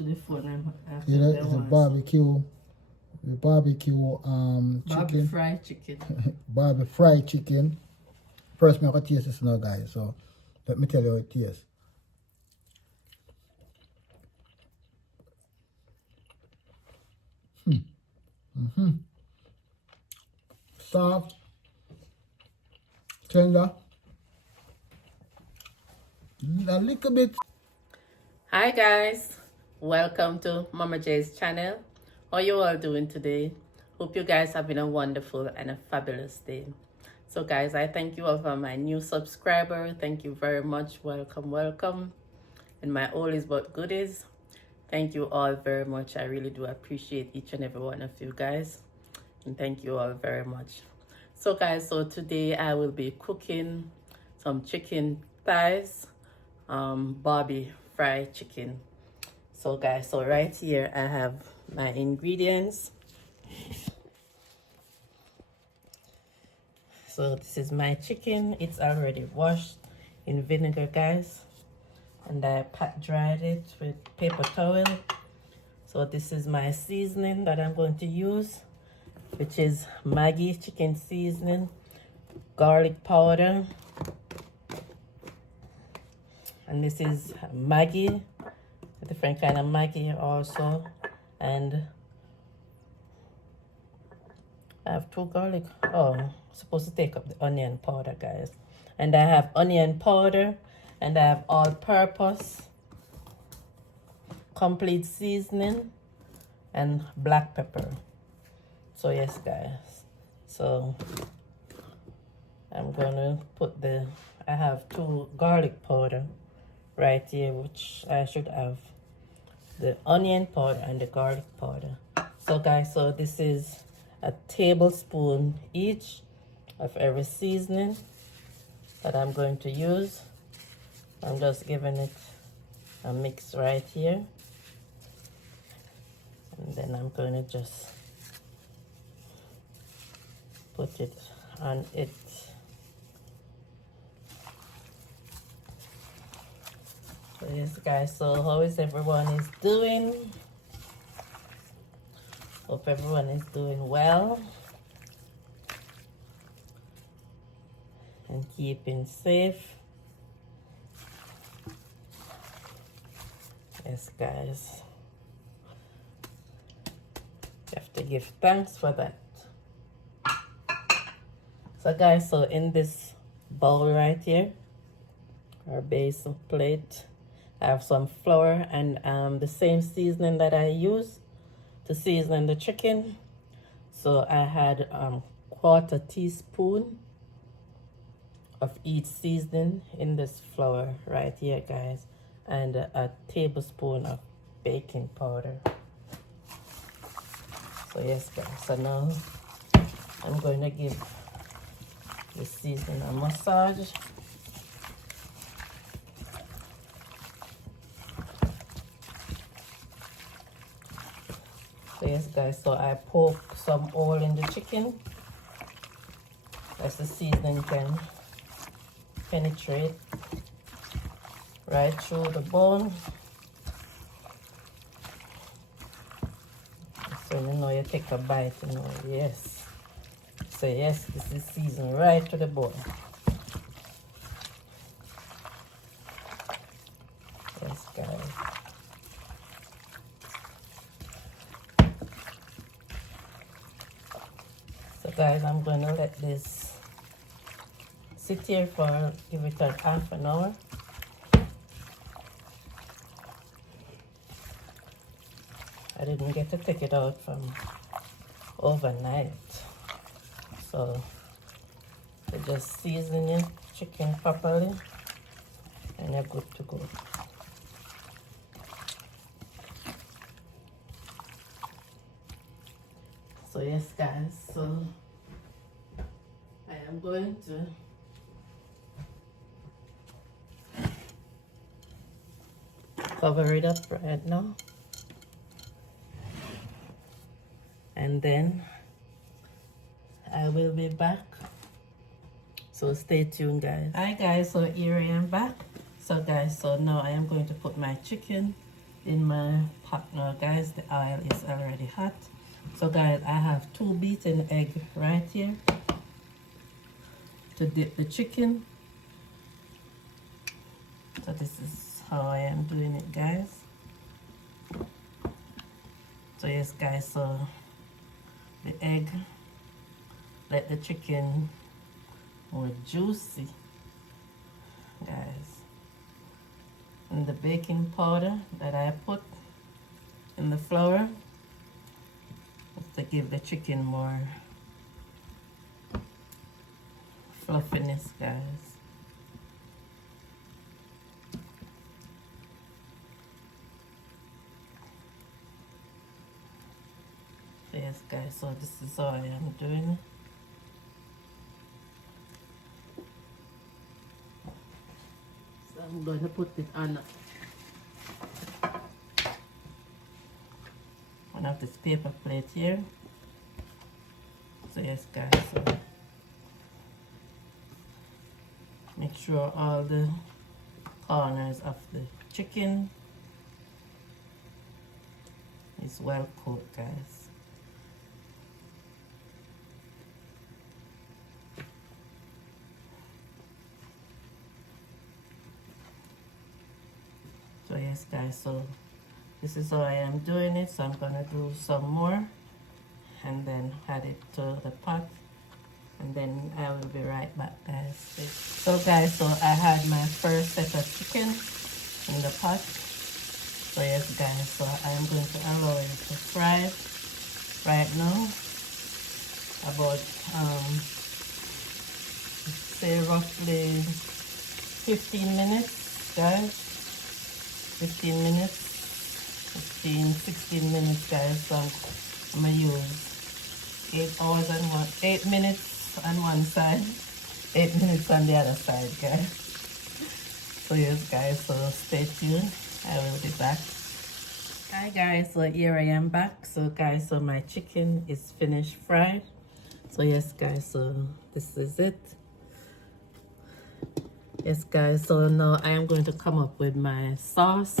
to the phone and after Yeah, that it's a barbecue. The barbecue Barbie chicken. fried chicken. Barbie fried chicken. First, I'm going to taste this now, guys. So, let me tell you how it tastes. Soft, tender, a little bit. Hi guys, welcome to Mama J's channel. How you all doing today? Hope you guys having a wonderful and a fabulous day. So guys, I thank you all for my new subscriber. Thank you very much. Welcome, welcome. And my oldies but goodies. Thank you all very much. I really do appreciate each and every one of you guys. And thank you all very much. So guys, so today I will be cooking some chicken thighs, Barbie fried chicken. So guys, so right here I have my ingredients. So this is my chicken. It's already washed in vinegar, guys, and I pat dried it with paper towel. So this is my seasoning that I'm going to use, which is Maggi chicken seasoning, garlic powder, and this is Maggi, a different kind of Maggi also, and I have 2 garlic. Oh, I'm supposed to take up the onion powder, guys. And I have onion powder, and I have all-purpose, complete seasoning, and black pepper. So yes, guys. So I'm gonna put I have 2 garlic powder right here, which I should have the onion powder and the garlic powder. So guys, so this is a tablespoon each of every seasoning that I'm going to use. I'm just giving it a mix right here, and then I'm going to just put it on it. So yes guys, so how is everyone is doing? Hope everyone is doing well and keeping safe. Yes guys, you have to give thanks for that. So guys, so in this bowl right here, our base plate, I have some flour and the same seasoning that I use to season the chicken. So I had 1/4 teaspoon of each seasoning in this flour right here, guys, and a tablespoon of baking powder. So yes guys, so now I'm going to give the seasoning a massage. So yes guys, so I poke some hole in the chicken as the seasoning can penetrate right through the bone. So you know, you take a bite, you know, yes. So yes, this is seasoned right to the bone. Yes guys. So guys, I'm going to let this sit here for, give it a half an hour. I didn't get to take it out from overnight. So you just season your chicken properly and you're good to go. So yes guys, so I am going to cover it up right now, and then I will be back. So stay tuned guys. Hi guys, so here I am back. So guys, so now I am going to put my chicken in my pot now, guys. The oil is already hot. So guys, I have 2 beaten egg right here to dip the chicken. So this is how I am doing it, guys. So yes guys, so the egg let the chicken more juicy, guys. And the baking powder that I put in the flour to give the chicken more fluffiness, guys. So yes guys, so this is how I am doing. So I'm going to put it on one of this paper plate here. So yes guys, so make sure all the corners of the chicken is well cooked, guys. So yes guys, so this is how I am doing it. So I'm gonna do some more and then add it to the pot, and then I will be right back, guys. So guys, so I had my first set of chicken in the pot. So yes guys, so I am going to allow it to fry right now about say roughly 15 minutes, guys. 15 minutes, 16 minutes, guys. So I'm gonna use 8 minutes on one side, 8 minutes on the other side, guys. So yes guys, so stay tuned, I will be back. Hi guys, so here I am back. So guys, so my chicken is finished fried. So yes guys, so this is it. Yes guys, so now I am going to come up with my sauce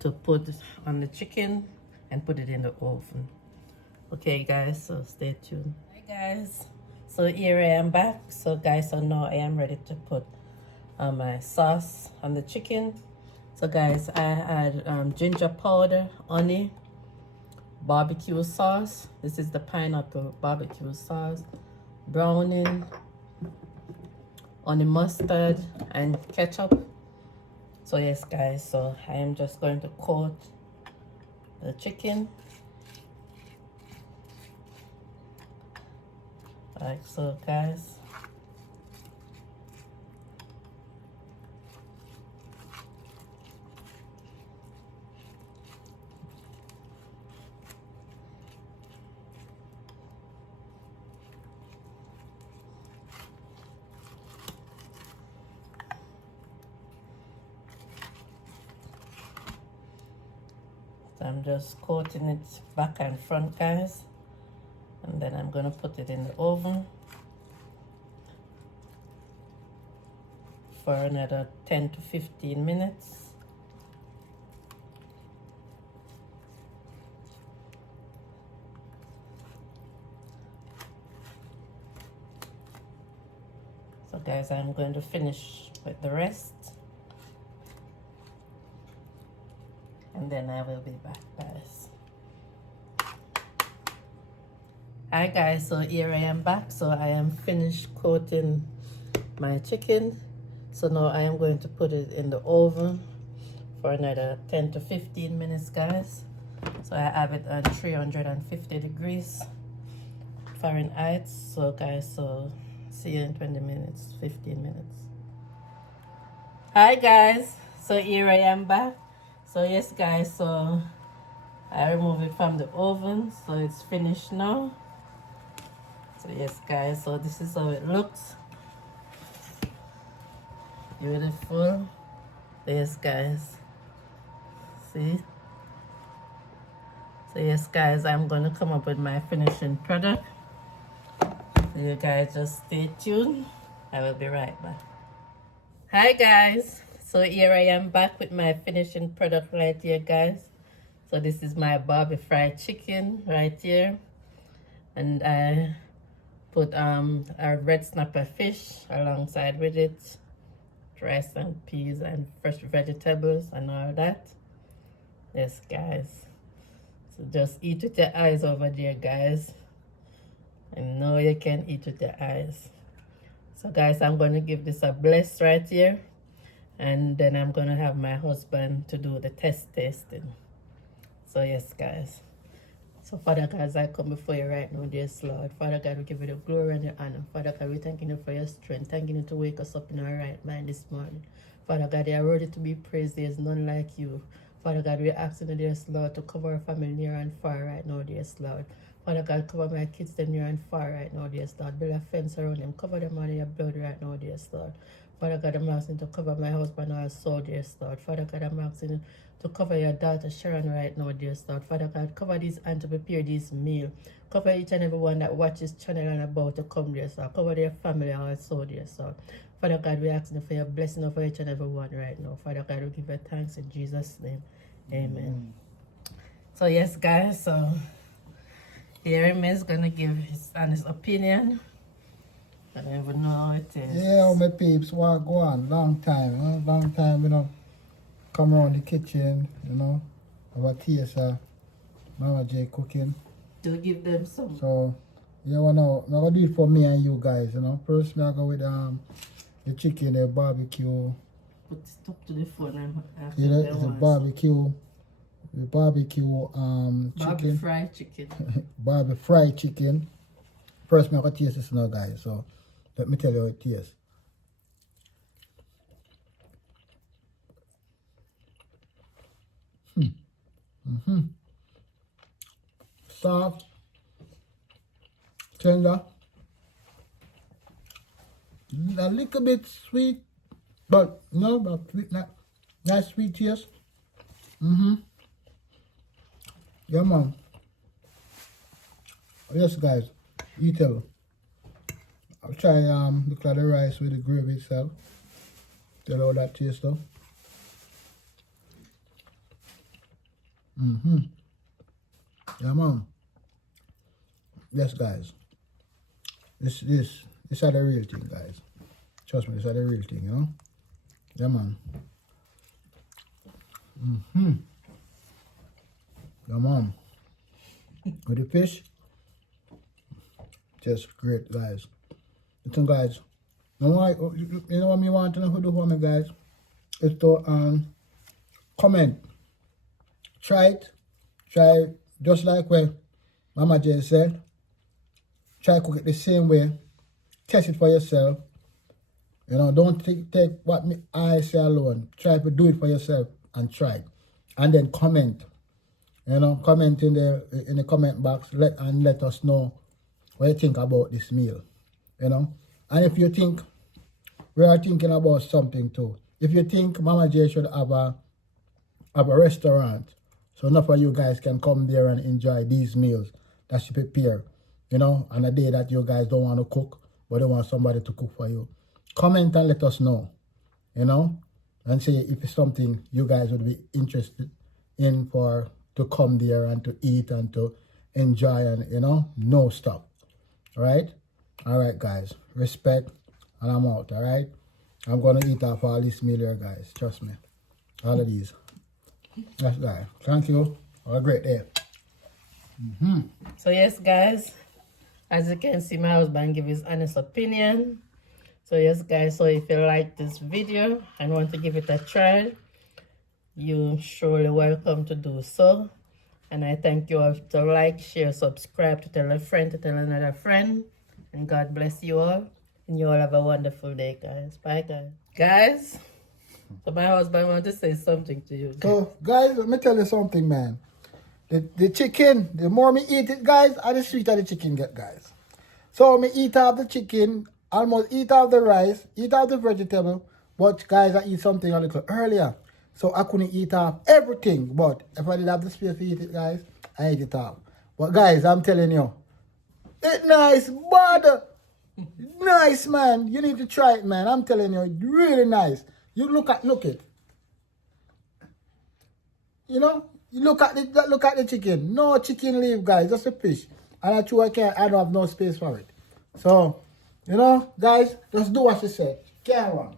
to put on the chicken and put it in the oven. Okay guys, so stay tuned. Hi guys, so here I am back. So guys, so now I am ready to put my sauce on the chicken. So guys, I add ginger powder, honey, barbecue sauce. This is the pineapple barbecue sauce, browning, honey mustard, and ketchup. So yes guys, so I am just going to coat the chicken like so, guys. So I'm just coating it back and front, guys, and then I'm gonna put it in the oven for another 10 to 15 minutes. So guys, I'm going to finish with the rest, and then I will be back, guys. Hi guys, so here I am back. So I am finished coating my chicken. So now I am going to put it in the oven for another 10 to 15 minutes, guys. So I have it on 350 degrees Fahrenheit. So guys, so see you in 20 minutes, 15 minutes. Hi guys, so here I am back. So yes guys, so I remove it from the oven, so it's finished now. So yes guys, so this is how it looks. Beautiful. Yes guys, see. So yes guys, I'm going to come up with my finishing product. So you guys just stay tuned, I will be right back. Hi guys, So here I am back with my finishing product right here, guys. So this is my Barbie fried chicken right here. And I put a red snapper fish alongside with it. Rice and peas and fresh vegetables and all that. Yes, guys. So just eat with your eyes over there, guys. And know you can eat with your eyes. So guys, I'm going to give this a bless right here. And then I'm going to have my husband to do the tasting. So yes, guys. So Father God, as I come before you right now, dear Lord. Father God, we give you the glory and the honor. Father God, we thanking you for your strength. Thanking you to wake us up in our right mind this morning. Father God, you are worthy to be praised. There is none like you. Father God, we are asking you, dear Lord, to cover our family near and far right now, dear Lord. Father God, cover my kids them near and far right now, dear Lord. Build a fence around them. Cover them under your blood right now, dear Lord. Father God, I'm asking to cover my husband also, dear Lord. Father God, I'm asking to cover your daughter Sharon right now, dear Lord. Father God, cover this and to prepare this meal. Cover each and every one that watches channel and about to come, dear Lord. Cover their family also, dear Lord. Father God, we're asking for your blessing over each and every one right now. Father God, we give you thanks in Jesus' name. Amen. So yes, guys, so here is gonna give his honest opinion. I don't even know how it is. Yeah, my peeps, what go on? Long time, huh? Long time, come around the kitchen, have a taste of Mama J cooking. To give them some. So, I'm gonna do it for me and you guys, First, I go with the chicken, the barbecue. Put it up to the phone and after Yeah, it's a barbecue. The barbecue chicken. Barbie fried chicken. Barbie fried chicken. First, I'm gonna taste this now, guys. So, let me tell you how it tastes. Soft, tender, a little bit sweet, but sweet, nice sweet taste. Yeah, man. Yes, guys, eat it. I'll try the claddy rice with the gravy itself. Tell how that tastes though. Yeah, man. Yes, guys. This is the real thing, guys. Trust me, this is the real thing, Yeah, man. Yeah, man. With the fish, just great, guys. Listen, guys. You know what me want to know who do for me, guys? Is to comment. Try it. Try just like what Mama J said. Try cook it the same way. Test it for yourself. Don't take what I say alone. Try to do it for yourself and try it. And then comment. Comment in the comment box. Let us know what you think about this meal. And if you think we are thinking about something too. If you think Mama J should have a restaurant, so enough of you guys can come there and enjoy these meals that she prepare, on a day that you guys don't want to cook, but they want somebody to cook for you. Comment and let us know, and say if it's something you guys would be interested in to come there and to eat and to enjoy and, no stop. All right, guys. Respect, and I'm out, all right? I'm going to eat off all this meal here, guys. Trust me. All of these. Yes, guys. Thank you. Have a great day. So yes, guys, as you can see, my husband give his honest opinion. So yes, guys, so if you like this video and want to give it a try, you surely welcome to do so. And I thank you all to like, share, subscribe, to tell a friend, to tell another friend. And God bless you all. And you all have a wonderful day, guys. Bye, guys. Guys, so my husband wants to say something to you. So, guys, let me tell you something, man. The chicken, the more me eat it, guys, and the sweeter the chicken get, guys. So, me eat off the chicken, almost eat off the rice, eat off the vegetable. But, guys, I eat something a little earlier. So, I couldn't eat off everything. But, if I did have the space to eat it, guys, I eat it off. But, guys, I'm telling you, it's nice, bud. Nice, man. You need to try it, man. I'm telling you, it's really nice. You look it. You know, you look at the chicken. No chicken leaf, guys, just a fish. And I don't have no space for it. So, you know, guys, just do what she said. Carry on.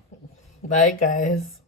Bye, guys.